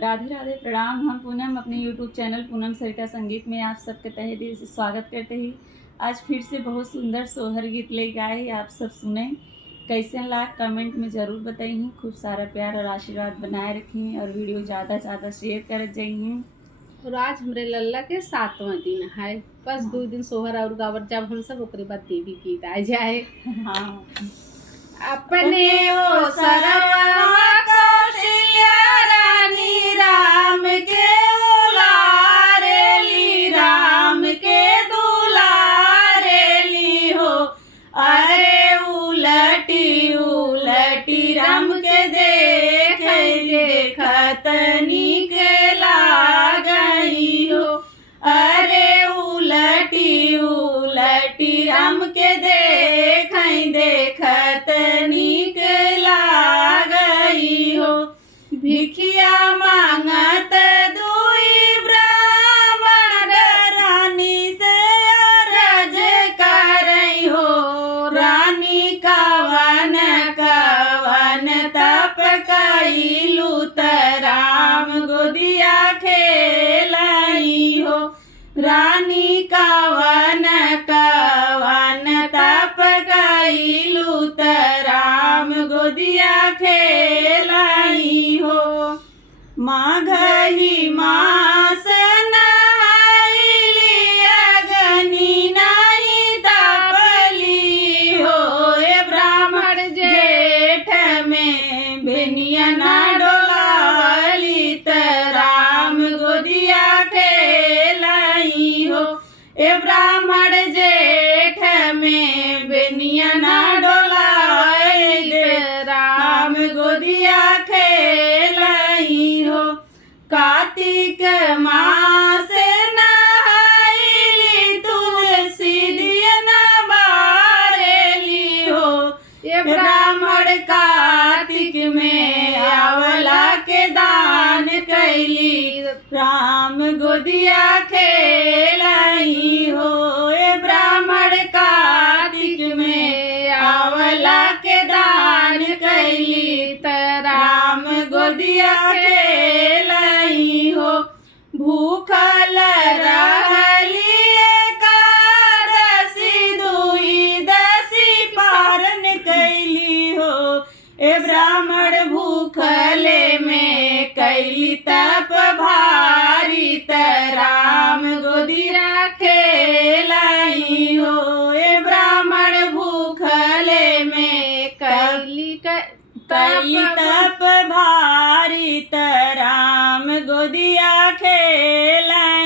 राधे राधे प्रणाम। हम पूनम अपने यूट्यूब चैनल पूनम सरिता संगीत में आप सबके तहे दिल से स्वागत करते ही आज फिर से बहुत सुंदर सोहर गीत लेके आए। आप सब सुने कैसे लाग कमेंट में ज़रूर बताइए। खूब सारा प्यार और आशीर्वाद बनाए रखें और वीडियो ज़्यादा से ज़्यादा शेयर कर जाइए। और आज हमरे लल्ला के 7वां दिन है। बस 2 दिन सोहर और गावत जब हम सब ओकरे बाद देवी गीत आ जाए। हाँ, अपने ओ सरवा कौशल्या रानी राम के उलारेली, राम के दुलारेली हो। अरे उलटी उलटी राम के देख देखत नीक लागई हो। अरे उलटी उलटी राम के देख देखत नीक लागई हो। भिखिया मांगत दुई ब्राह्मण रानी से अरज करई हो। रानी कवन कवन तप कइलू त राम गोदिया खेलई हो। रानी कवन कवन तप कइलू त राम गोदिया खेलई हो। माघही मास नहाइली अगनी नहीं तपली हो। ए ब्राह्मण जेठ में बेनिया ना डोलाली त राम गोदिया खेलई हो। ए ब्राह्मण जेठ में बेनिया ना डोलाई त राम गोदिया खेलई हो। कार्तिक मास नहाइली तुलसी दिया ना बारेली हो। ये ब्राह्मण कार्तिक में आवला के दान कैली राम गोदिया खेलई हो। ये ब्राह्मण कार्तिक में आवला के दान कैली त राम गोदिया खेलई हो। भूखल रहली एकादशी दुई दशी पारन कैली हो। ए ब्राह्मण भूखले में कैली तप भारी त राम गोदिया खेलई हो। ए ब्राह्मण भूखले में कैली तप भारी त राम गोदिया खेलई